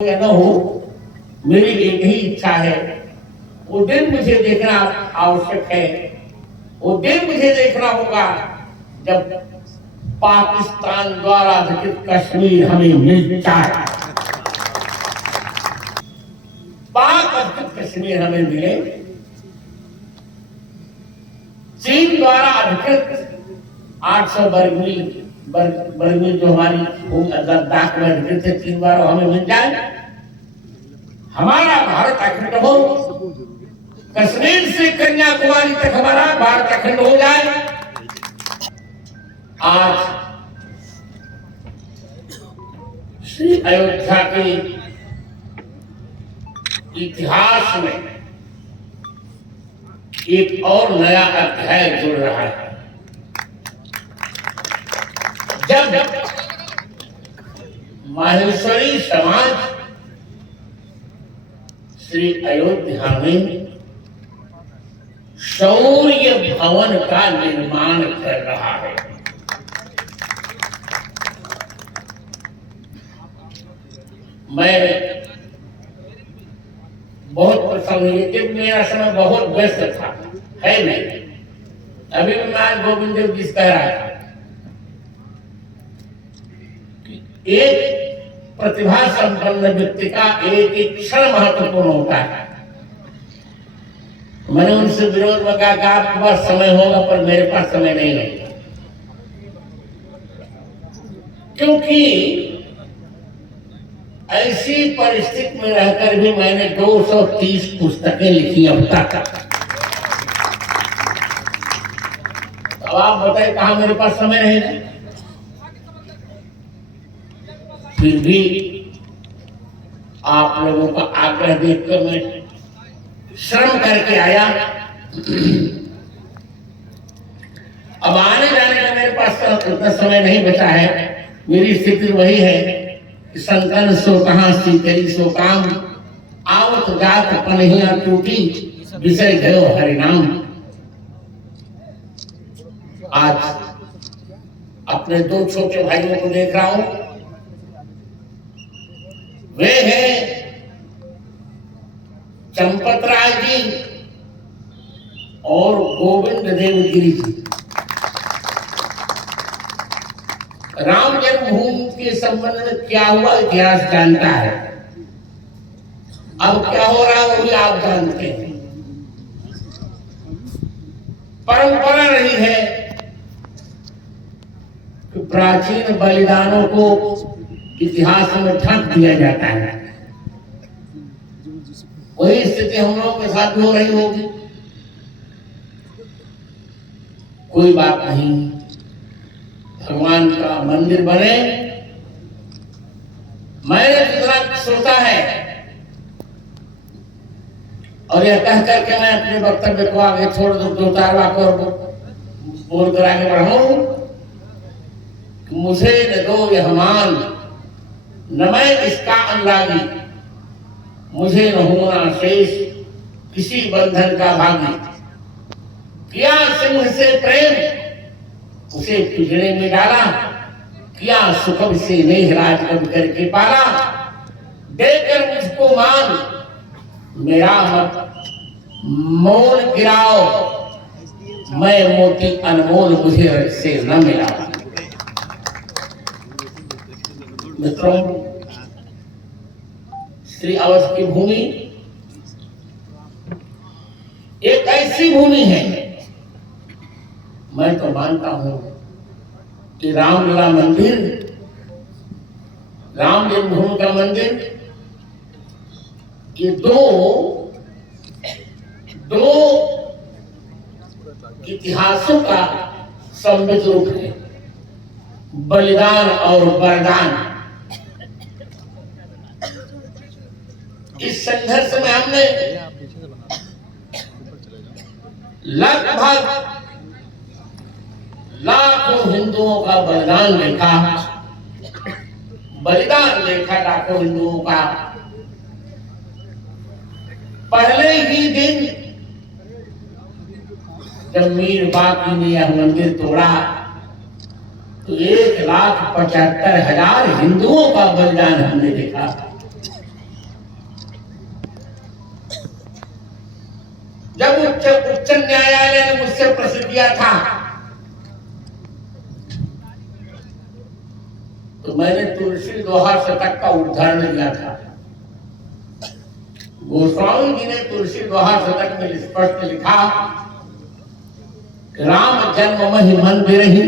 या न हो, मेरी एक ही इच्छा है, वो दिन मुझे देखना आवश्यक है। वो दिन मुझे देखना होगा जब पाकिस्तान द्वारा अधिकृत कश्मीर हमें मिल जाए। पाक अधिकृत कश्मीर हमें मिले। चीन द्वारा अधिकृत 800 वर्ग मील जो हमारी लद्दाख में अधिकृत है, चीन द्वारा हमें मिल जाए। हमारा भारत अखंड हो, कश्मीर से कन्याकुमारी तक हमारा भारत अखंड हो जाए। आज श्री अयोध्या के इतिहास में एक और नया अध्याय जुड़ रहा है। जब माहेश्वरी समाज श्री अयोध्या में शौर्य भवन का निर्माण कर रहा है। मैं बहुत प्रसन्न हुई कि मेरा समय बहुत व्यस्त था, है नहीं। अभी भी मैं गोविंद देव जी कह रहा था, एक प्रतिभा संपन्न व्यक्ति का एक क्षण महत्वपूर्ण होता है। मैंने उनसे विरोध में कहा कि आपके पास समय होगा पर मेरे पास समय नहीं है, क्योंकि ऐसी परिस्थिति में रहकर भी मैंने 230 पुस्तकें लिखी अब तक। अब आप बताइए कहां मेरे पास समय रहेगा। फिर भी आप लोगों का आग्रह देखकर मैं श्रम करके आया। अब आने जाने का मेरे पास उतना समय नहीं बचा है। मेरी स्थिति वही है कि संतन सो कहां सीकरी सो काम, आवत जात पनहिया टूटी विषय गयो हरिनाम। आज अपने दो छोटे भाइयों को देख रहा हूं। वे हैं चंपत राय जी और गोविंद देवगिरी जी। राम जन्मभूमि के संबंध में क्या हुआ इतिहास जानता है। अब क्या हो रहा है वो भी आप जानते हैं। परंपरा रही है कि प्राचीन बलिदानों को इतिहास में ढक दिया जाता है। वही स्थिति हम लोगों के साथ भी हो रही होगी। कोई बात नहीं, भगवान का मंदिर बने। मैंने जितना सोचा है और यह कह करके मैं अपने वक्तव्य को आगे छोड़ दूं, दो चार वाक्य और बोल कर आगे बढ़ाऊं। मुझे न दो यह मान, न मैं इसका अनुरागी, मुझे न होना शेष किसी बंधन का भागी। किया सिंह से प्रेम उसे पिंजरे में डाला, किया सुखब से नेह राजकब करके पाला। देकर मुझको मान मेरा मत मोल गिराओ, मैं मोती अनमोल मुझे रज से न मिला। मित्रों, श्री अवध की भूमि एक ऐसी भूमि है, मैं तो मानता हूं कि रामलला मंदिर, राम जन्मभूमि का मंदिर, ये दो इतिहासों का सम्मिलित रूप है, बलिदान और वरदान। इस संघर्ष में हमने लगभग लाखों हिंदुओं का बलिदान देखा, लाखों हिंदुओं का। पहले ही दिन जब मीर बाकी ने यह मंदिर तोड़ा तो 1,75,000 हिंदुओं का बलिदान हमने देखा। से प्रश्न किया था तो मैंने तुलसी दोहा शतक का उदाहरण दिया था। गोस्वामी जी ने तुलसी दोहा शतक में स्पष्ट लिखा, राम जन्म महि मन बिरहि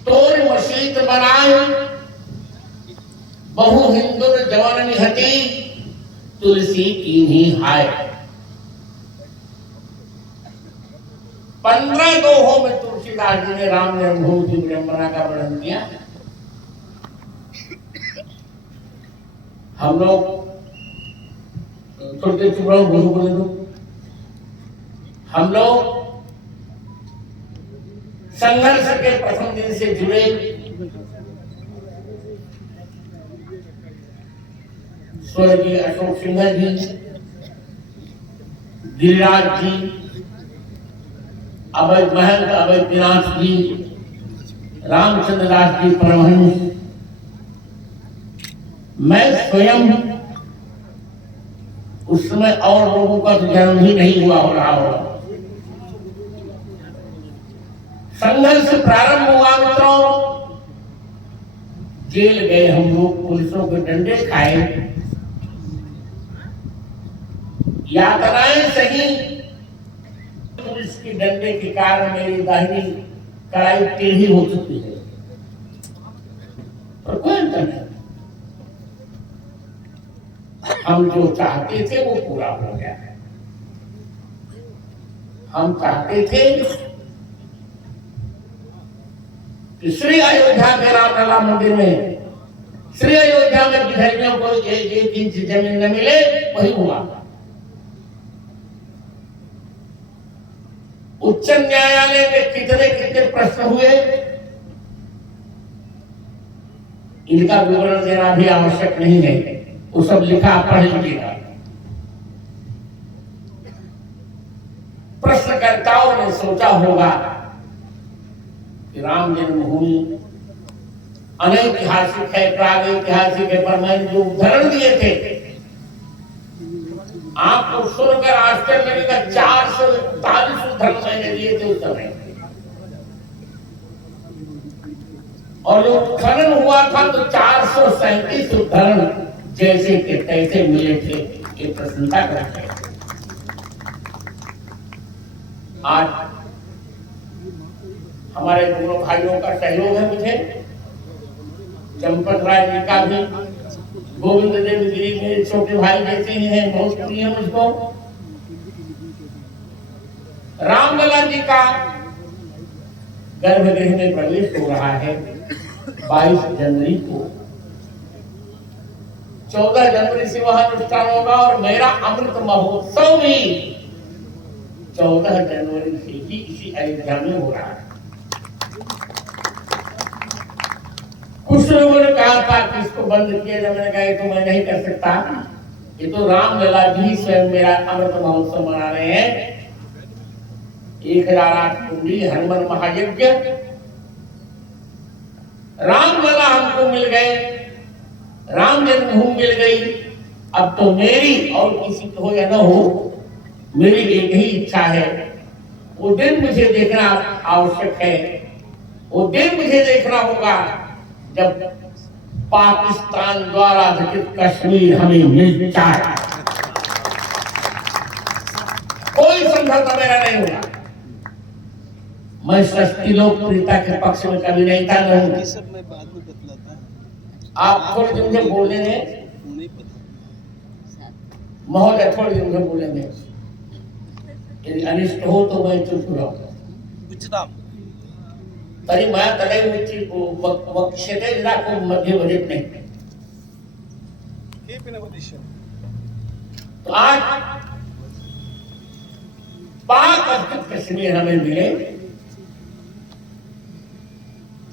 तोर मसीत बनाए, बहु हिंदुर जवन निहति तुलसी कीन्ही हाय। 15 दोहों में तुलसीदास जी ने राम जन्मभूमि की विडंबना का वर्णन किया। हम लोग थोड़े चुप रहो, बोले दो। हम लोग संघर्ष के प्रथम दिन से जुड़े स्वर्गीय अशोक सिंह जी, गिरिराज जी, अवैध महंत अवैधनाथ जी, रामचंद्र दास जी परमहंस, मैं स्वयं उस समय और लोगों का तो जन्म ही नहीं हुआ हो रहा होगा। संघर्ष प्रारंभ हुआ मित्रों, जेल गए हम लोग, पुलिसों के डंडे खाए, यातनाएं सही। पुलिस के डंडे के कारण मेरी दाहिनी कलाई टेढ़ी हो चुकी है, और कोई अंतर नहीं। हम जो चाहते थे वो पूरा हो गया। हम चाहते थे कि श्री अयोध्या के रामलला मंदिर में, श्री अयोध्या में विधर्मियों को एक इंच जमीन न मिले, वही हुआ। उच्च न्यायालय में कितने कितने प्रश्न हुए, इनका विवरण देना भी आवश्यक नहीं है, वो सब लिखा, पढ़ लीजिएगा। प्रश्नकर्ताओं ने सोचा होगा कि राम जन्मभूमि अनैतिहासिक है, प्रागैतिहासिक है, पर मैंने जो उदाहरण दिए थे आपको सुनकर आश्चर्य लगेगा। 443 उदाहरण मैंने दिए थे उस समय, और जो खनन हुआ था तो 437 उदाहरण जैसे के तैसे मिले थे। ये प्रसन्नता करते हैं। आज हमारे दोनों भाइयों का सहयोग है मुझे, चंपत राय जी का भी, गोविंद देव गिरी मेरे छोटे भाई जैसे ही हैं, बहुत प्रिय है मुझको। रामलला जी का गर्भगृह में प्रवेश हो रहा है 22 जनवरी को। 14 जनवरी से वहां अनुष्ठान होगा, और मेरा अमृत महोत्सव भी 14 जनवरी से ही इसी अयोध्या में हो रहा है। कुछ लोगों ने कहा था कि इसको बंद किया जाए, मैंने कहा ये तो मैं नहीं कर सकता, ये तो रामलला जी स्वयं मेरा अमृत महोत्सव मना रहे हैं। 1008 कुंडी हनुमान महायज्ञ, रामलला हमको मिल गए, राम जन्मभूमि मिल गई। अब तो मेरी और किसी को हो या न हो, मेरी एक ही इच्छा है, वो दिन मुझे देखना आवश्यक है। वो दिन मुझे देखना होगा जब पाकिस्तान द्वारा अधिकृत कश्मीर हमें मिल जाए। कोई समझौता मेरा नहीं होगा। मैं सस्ती लोकप्रियता के पक्ष में कभी नहीं था, नहीं। सब मैं बाद में बतलाता हूं। आप थोड़े दिन से बोल रहे हैं महोदय, थोड़े दिन से बोलेंगे, यदि अनिष्ट हो तो मैं चुप रहूंगा। तरी माया तलाई मित्री को वक्षते जिला को मध्य बजट नहीं। तो आज पाक अधिकृत कश्मीर हमें मिले,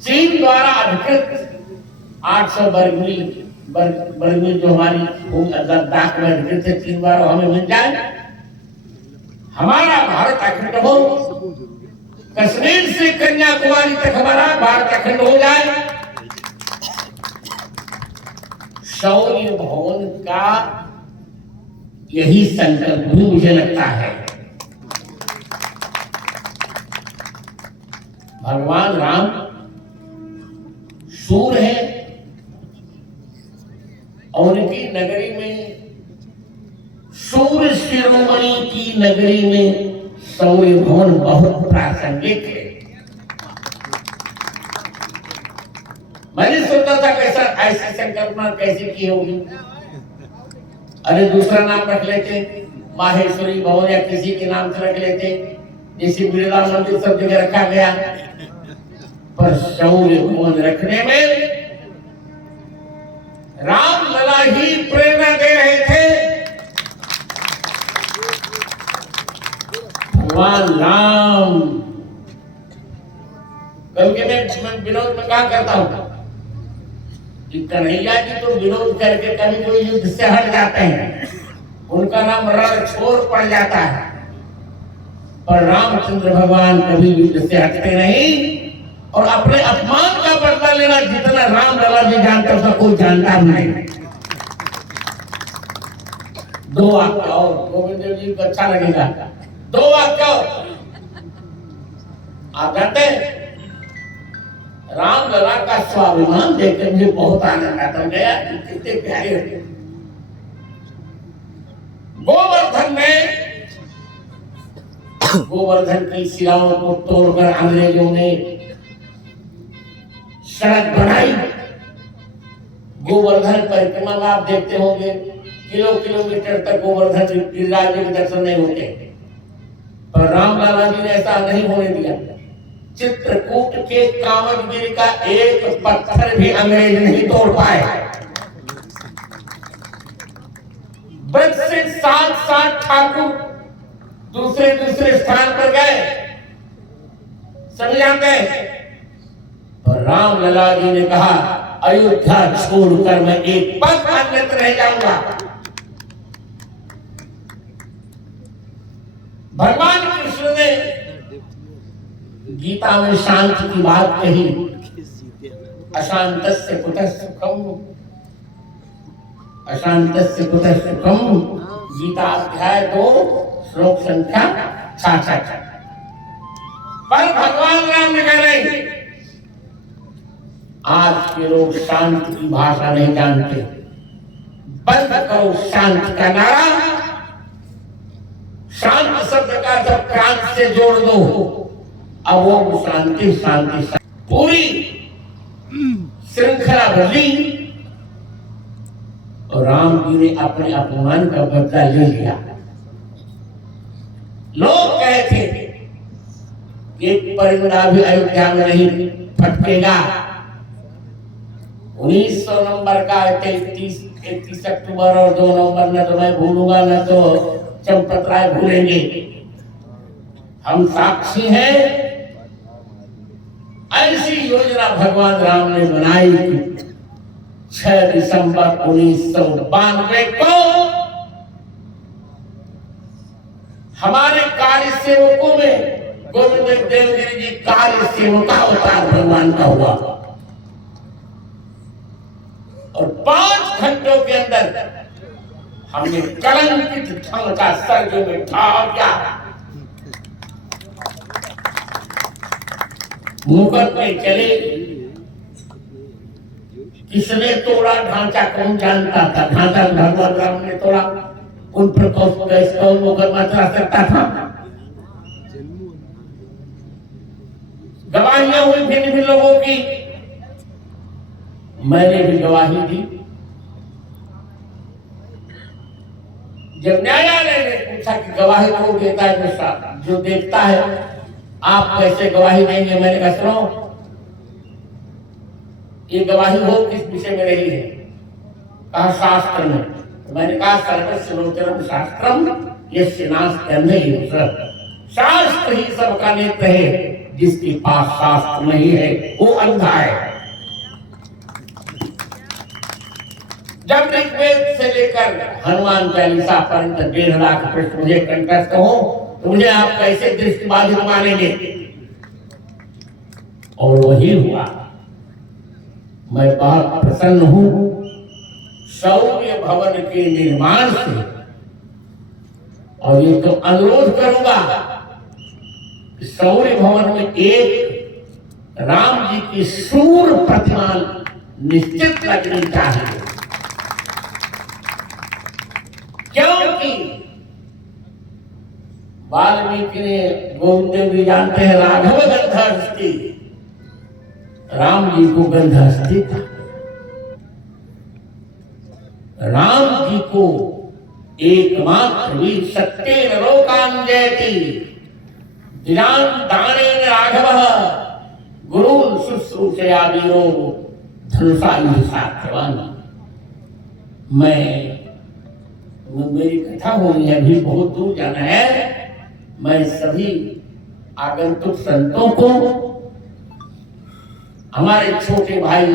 चीन द्वारा अधिकृत 800 वर्ग मील जो हमारी लद्दाख में अधिकृत है, चीन द्वारा हमें मिल जाए। हमारा भारत अखंड हो, कश्मीर से कन्याकुमारी तक हमारा भारत अखंड हो जाए। शौर्य भवन का यही संकल्प भी मुझे लगता है। भगवान राम शूर है और उनकी नगरी में, शूर शिरोमणि की नगरी में शौर्य भवन बहुत प्रासंगिक है। मैंने सोचा था कैसा ऐसी संकल्पना कैसे की होगी। अरे दूसरा नाम रख लेते, माहेश्वरी भवन या किसी के नाम से रख लेते, जैसे बिरला मंदिर सब जगह रखा गया। पर शौर्य भवन रखने में राम लला ही प्रेरणा दे रहे थे। भगवान राम कभी मैं विनोद में कहा करता हूं कि कन्हैया जी तो विरोध करके कभी कोई युद्ध से हट जाते हैं, उनका नाम रण छोड़ पड़ जाता है। पर रामचंद्र भगवान कभी युद्ध से हटते नहीं और अपने अपमान का बदला लेना जितना राम लला जी जानते उसका कोई जानता नहीं। दो वाक्य और गोविंद देव जी को अच्छा लगेगा। दो वाक्य आप जानते हैं, राम लला का स्वाभिमान देखकर मुझे बहुत आनंद आता गया। कितने प्यारे होते। गोवर्धन की शिलाओं को तोड़कर अंग्रेजों ने सड़क बनाई। गोवर्धन परिक्रमा में आप देखते होंगे किलोमीटर तक गोवर्धन गिरिराज के दर्शन नहीं होते, पर राम लाला जी ने ऐसा नहीं होने दिया। चित्रकूट के कामदगिरी का एक पत्थर भी अंग्रेज नहीं तोड़ पाए। ब्रज से 7 ठाकुर दूसरे स्थान पर गए, सभी जानते हैं। और राम लला जी ने कहा अयोध्या छोड़कर मैं एक पग अन्यत्र नहीं जाऊंगा। भगवान कृष्ण ने गीता में शांति की बात कही, अशांतस्य कुतः सुखम, अशांतस्य कुतः सुखम। गीता अध्याय 2 श्लोक संख्या 66। पर भगवान राम ने कहा नहीं, आज के लोग शांति की भाषा नहीं जानते, बंद करो शांति का नारा। शांत शब्द का जब क्रांति से जोड़ दो, अब वो शांति शांति पूरी श्रृंखला बदली और राम जी ने अपने अपमान का बदला ले लिया। लोग कहते एक परिंदा भी अयोध्या में नहीं फटकेगा। 1900 नंबर का 31 अक्टूबर और 2 नवंबर न तो मैं भूलूंगा न तो चंपत राय भूलेंगे। हम साक्षी हैं। ऐसी योजना भगवान राम ने बनाई थी 6 दिसंबर 1992 को। हमारे कार्य सेवकों में गोविंद देवगिरी जी कार्य सेवक का अवतार भगवान का हुआ और 5 घंटों के अंदर हमने कलंकित ढंग का सर्जो में ठा दिया। मुकट में चले, किसने तोड़ा ढांचा कौन जानता था। ढांचा भगवान राम ने तोड़ा, उन पर कौन मुकदमा चला सकता था। गवाहियां हुई भिन्न लोगों की, मैंने भी गवाही दी। जब न्यायालय ने पूछा कि गवाही कौन देता है, जो देखता है, आप कैसे गवाही देंगे। मैंने कहा सुनो, ये गवाही हो किस विषय में रही है। कहा शास्त्र में। मैंने कहा सर्वस्वलोचनम शास्त्रम यस्य नास्ति अन्यः। शास्त्र ही सबका नेत्र है, जिसके पास शास्त्र नहीं है वो अंधा है। जब ऋग्वेद से लेकर हनुमान चालीसा पर्यंत 1.5 लाख पृष्ठ मुझे कंठस्थ हो तो मुझे आप कैसे दृष्टिबाधित मानेंगे। और वही हुआ। मैं बहुत प्रसन्न हूं शौर्य भवन के निर्माण से। और ये तो अनुरोध करूंगा कि शौर्य भवन में एक राम जी की सूर प्रतिमा निश्चित लगनी चाहिए, क्योंकि वाल्मीकि ने, गोविंद देव जी जानते हैं, राघव गंधहस्ती, राम जी को गंधहस्ती था। राम जी को एकमात्र वीर सत्येन लोकांजयति दिनां दानेन राघवः गुरुन् शुश्रूषया वीरो धनुषायुध सात्यवान्। मेरी कथा होनी है, अभी बहुत दूर जाना है। मैं सभी आगंतुक संतों को, हमारे छोटे भाई